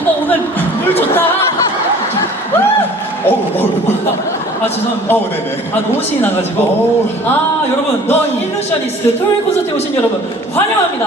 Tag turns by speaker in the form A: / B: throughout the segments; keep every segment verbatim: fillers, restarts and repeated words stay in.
A: 오빠 오늘 물 좋다.
B: 어우, 어우.
A: 아 죄송합니다.
B: 어, 네네.
A: 아 너무 신이 나가지고.
B: 어우.
A: 아 여러분, 너 일루셔니스트 토요일 콘서트에 오신 여러분 환영합니다.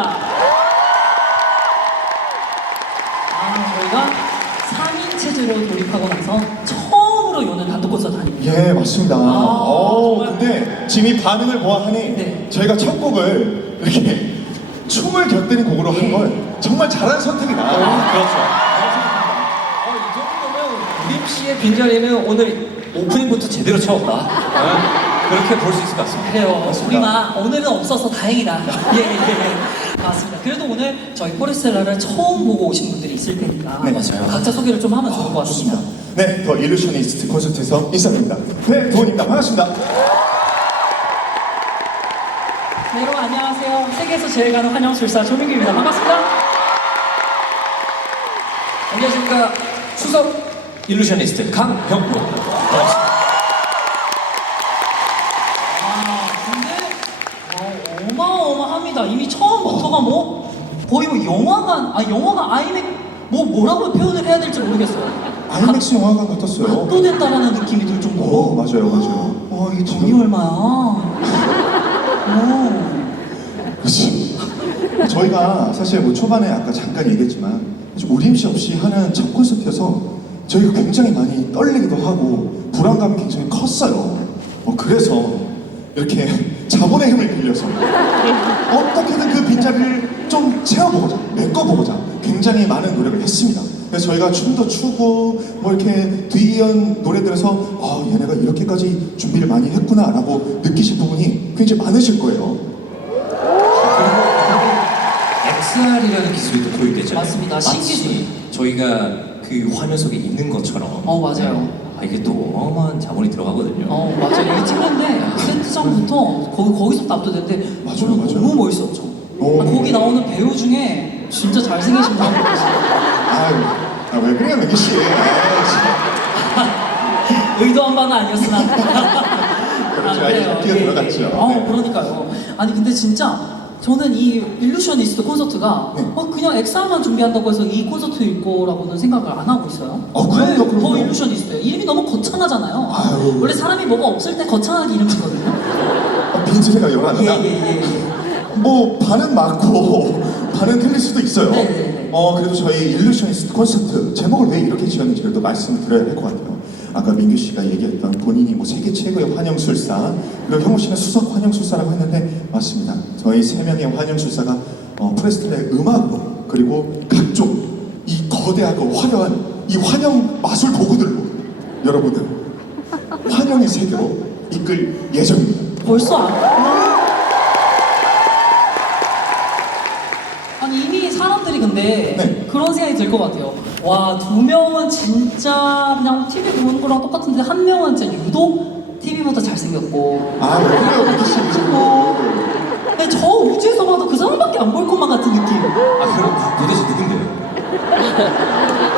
A: 아 저희가 삼 인 체제로 돌입하고 나서 처음으로 여는 단독 콘서트 아닙니까?
B: 예, 맞습니다.
A: 아,
B: 어,
A: 정말.
B: 근데 지금 이 반응을 보아하니
A: 네.
B: 저희가 첫 곡을 이렇게 춤을 곁들인 곡으로 한 걸 정말 잘한 선택이다.
A: 아,
C: 그렇죠. 어, 이 정도면 우림 씨의 빈자리는 오늘 오프닝부터 제대로 채웠다. 어? 그렇게 볼 수 있을 것 같습니다.
A: 그래요.
B: 맞습니다.
A: 우리마 오늘은 없어서 다행이다. 예예예. 예. 맞습니다. 그래도 오늘 저희 포레스텔라를 처음 보고 오신 분들이 있을 테니까
B: 네, 맞아요.
A: 각자 소개를 좀 하면 좋을 것 같습니다.
B: 네, 더 일루셔니스트 콘서트에서 인사드립니다. 네, 도훈입니다. 반갑습니다.
A: 네, 여러분 안녕하세요. 세계에서 제일 가는 환영술사 조민규입니다. 반갑습니다.
C: 안녕하십니까. 수석 일루셔니스트 강병구. 반갑습니다.
A: 아 근데 어, 어마어마합니다. 이미 처음부터가 뭐 거의 뭐 영화관, 아 영화가 아이맥 뭐 뭐라고 표현을 해야 될지 모르겠어요.
B: 아이맥스 영화관 같았어요.
A: 압도됐다라는 느낌이 들 정도로.
B: 어, 맞아요, 맞아요.
A: 와 이게 돈이 얼마야? 오.
B: 그렇지. 저희가 사실 뭐 초반에 아까 잠깐 얘기했지만 우림 씨 없이 하는 첫 콘서트여서 저희가 굉장히 많이 떨리기도 하고 불안감이 굉장히 컸어요. 어, 그래서 이렇게 자본의 힘을 빌려서 어떻게든 그 빈자리를 좀 채워보고자, 메꿔보고자 굉장히 많은 노력을 했습니다. 그래서 저희가 춤도 추고 뭐 이렇게 뒤이은 노래들에서 아 얘네가 이렇게까지 준비를 많이 했구나라고 느끼실 부분이 굉장히 많으실 거예요.
C: 엑스알이라는 기술이 또 도입됐잖아요.
A: 맞습니다.
C: 마치
A: 신기술.
C: 저희가 그 화면 속에 있는 것처럼.
A: 어, 맞아요.
C: 아, 이게 또 어마어마한 자본이 들어가거든요.
A: 어 맞아요. 이게 찍는데 세트장부터 거기 거기서부터 압도되는데
B: 맞아요,
A: 저는
B: 맞아요.
A: 너무 멋있었죠.
B: 오.
A: 아, 거기 나오는 배우 중에 진짜 잘생기신 분이 있어요.
B: 아유, 아, 왜 그래요, 민기 씨?
A: 의도한 바는 아니었으나.
B: 그렇죠. 아주 잘 끼어 들어갔죠.
A: 어,
B: 네.
A: 그러니까요. 아니 근데 진짜 저는 이 일루셔니스트 콘서트가
B: 네.
A: 어, 그냥 엑스알만 준비한다고 해서 이 콘서트일 거라고는 생각을 안 하고 있어요.
B: 어, 그럼요,
A: 왜
B: 그럼요.
A: 더 일루셔니스트예요? 이름이 너무 거창하잖아요.
B: 아유.
A: 원래 사람이 뭐가 없을 때 거창하게 이름 짓거든요.
B: 아, 빈지가 열하나?
A: 예예예.
B: 뭐 반은 맞고 반은 틀릴 수도 있어요.
A: 네네네.
B: 어 그래도 저희 일루셔니스트 콘서트 제목을 왜 이렇게 지었는지를 또 말씀드려야 할 것 같아요. 아까 민규 씨가 얘기했던 본인이 뭐 세계 최고의 환영술사, 그리고 형우 씨는 수석 환영술사라고 했는데 맞습니다. 저희 세 명의 환영술사가 어, 프레스텔라의 음악으로 그리고 각종 이 거대하고 화려한 이 환영 마술 도구들로 여러분을 환영의 세계로 이끌 예정입니다.
A: 벌써 안... 아니 이미 사람들이 근데
B: 네.
A: 그런 생각이 들 것 같아요. 와, 두 명은 진짜 그냥 티비 보는 거랑 똑같은데 한 명은 진짜 유독 티비보다 잘생겼고.
B: 아, 왜 그래요, 민규 씨?
A: 어. 근데 저 우주에서 봐도 그 사람밖에 안 보일 것만 같은 느낌.
C: 아, 그럼 도대체 누군데요?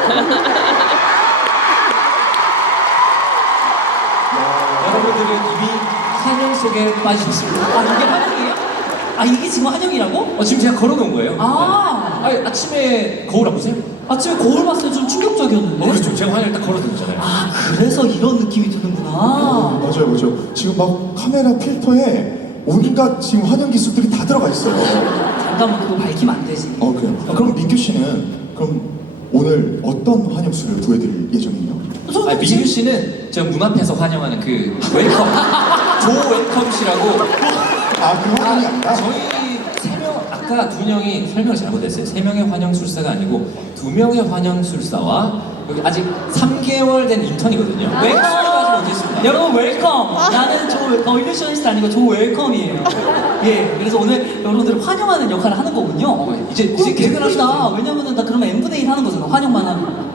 C: 여러분들은 이미 환영 속에 빠지셨습니다.
A: 아, 이게 환영이에요? 아, 이게 지금 환영이라고?
C: 어, 지금 제가 걸어놓은 거예요.
A: 아,
C: 아니, 아침에 거울 안 보세요?
A: 아침에 거울 봤을 때 좀 충격적이었는데.
C: 어, 그렇죠. 제가 환영을 딱 걸어놓잖아요.
A: 아, 그래서 이런 느낌이 드는구나.
B: 맞아요, 맞아요. 지금 막 카메라 필터에 온갖 지금 환영 기술들이 다 들어가 있어요.
A: 잠깐만, 그거 밝히면 안 되지.
B: 어, 그래요. 아, 그럼 민규 씨는 그럼 오늘 어떤 환영술을 보여드릴 예정이에요?
A: 저는
C: 아, 민규 씨는 저 문 앞에서 환영하는 그 웰컴, 조 웰컴 씨라고.
B: 아, 그 환영이 아니라?
C: 저희 세 명, 아까 두 명이 설명을 잘못했어요. 세 명의 환영술사가 아니고 두 명의 환영술사와 여기 아직 삼 개월 된 인턴이거든요. 왜 수업까지 못했습니다.
A: 여러분 웰컴! 나는 조 어, 일루셔니스트 아니고 조 웰컴이에요. 예, 그래서 오늘 여러분들을 환영하는 역할을 하는 거군요.
C: 어, 이제- 이제
A: 개그다.
C: 개그하시죠.
A: 왜냐면은 나 그러면 엠분의 일 하는 거잖아. 환영만 하면.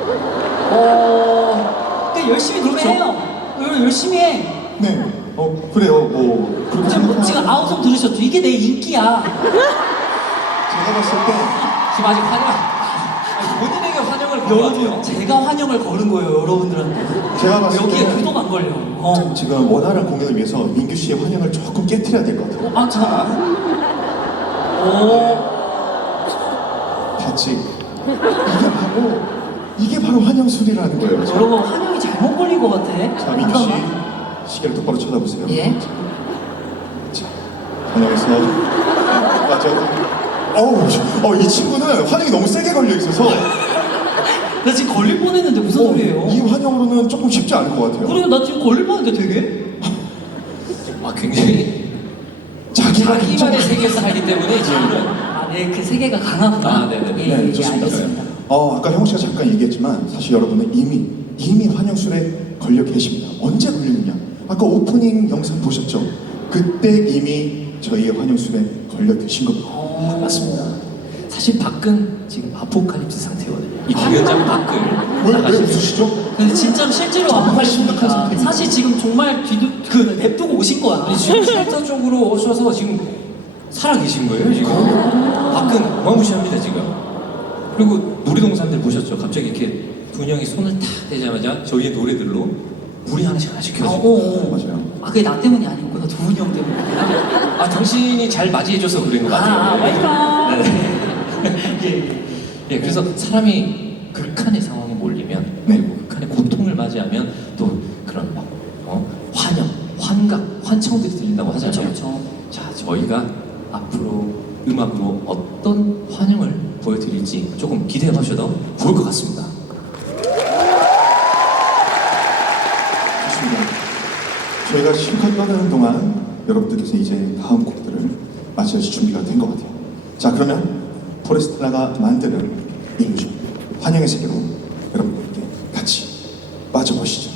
A: 어, 그러니까 열심히 노래해요. 여러분 열심히 해.
B: 네. 어, 그래요. 뭐 그렇게
A: 지금,
B: 생각하
A: 지금 아우성 들으셨죠? 이게 내 인기야.
B: 제가 봤을 때
C: 지금 아직 환영, 아니, 본인에게 환영을 걸어야
A: 여러분,
C: 돼요.
A: 제가 환영을 거는 거예요, 여러분들한테.
B: 제가 봤을
A: 여기에
B: 때
A: 그도 안 걸려. 어.
B: 지금 원활한 공연을 위해서 민규 씨의 환영을 조금 깨트려야 될 것 같아요.
A: 아, 잠깐만. 오.
B: 같이 이게 바로 바로 환영술이라는 거예요. 자,
A: 여러분 환영이 잘못 걸린 것 같아.
B: 자, 민규 씨 시계를 똑바로 쳐다보세요.
A: 예.
B: 자, 환영해서 맞아. 어우, 어, 이 친구는 환영이 너무 세게 걸려 있어서
A: 나 지금 걸릴 뻔했는데 무슨
B: 어,
A: 소리예요?
B: 이 환영으로는 조금 쉽지 않을 것 같아요.
A: 그래 나 지금 걸릴 뻔했는데 되게.
C: 아, 굉장히
B: 자기가
C: 자기만의 세계에서 살기 때문에 지금은
A: 아, 네, 그 세계가 강하구나.
C: 아, 네네네.
A: 예,
B: 네,
A: 예,
B: 좋습니다.
A: 알겠습니다.
B: 어, 아까 형우 씨가 잠깐 얘기했지만 사실 여러분은 이미 이미 환영술에 걸려 계십니다. 언제 걸리느냐? 아까 오프닝 영상 보셨죠? 그때 이미 저희의 환영술에 걸려 계신 겁니다.
A: 어,
C: 맞습니다. 사실 밖은 지금 아포칼립스 상태거든요. 이 공연장 밖을
B: 왜, 왜
C: 나가시면
B: 웃으시죠?
A: 근데 진짜 실제로
B: 정말 심각한
A: 아프니까
B: 상태입니다.
A: 사실 지금 정말 뒤도 그 냅두고 오신 거야.
C: 아니, 지금 쉘터 쪽으로 오셔서 지금 살아 계신 거예요, 지금. 밖은 어마무시합니다, 지금. 그리고 놀이동산들 보셨죠? 갑자기 이렇게 두 명이 손을 탁 대자마자 저희의 노래들로 불이 하나씩 하나씩
A: 아, 어,
C: 켜지고.
A: 어.
B: 맞아요.
A: 아 그게 나 때문이 아니었구나. 두훈이 형 때문에.
C: 아, 당신이 잘 맞이해줘서 그런 것
A: 아,
C: 같아요.
A: 웰컴.
C: 네.
A: 예.
C: 예, 그래서 사람이 극한의 상황에 몰리면,
B: 네.
C: 그리고 극한의 고통을 맞이하면 또 그런 막, 어, 환영, 환각, 환청들이 들린다고 하잖아요.
A: 그렇죠.
C: 자, 저희가 앞으로 음악으로 어떤 환영을 보여드릴지 조금 기대해 보셔도 좋을 것 같습니다.
B: 좋습니다. 저희가 실컷 떠드는 동안 여러분들께서 이제 다음 곡들을 맞이하실 준비가 된 것 같아요. 자, 그러면 포레스텔라가 만드는 일루전 환영의 세계로 여러분들께 같이 빠져보시죠.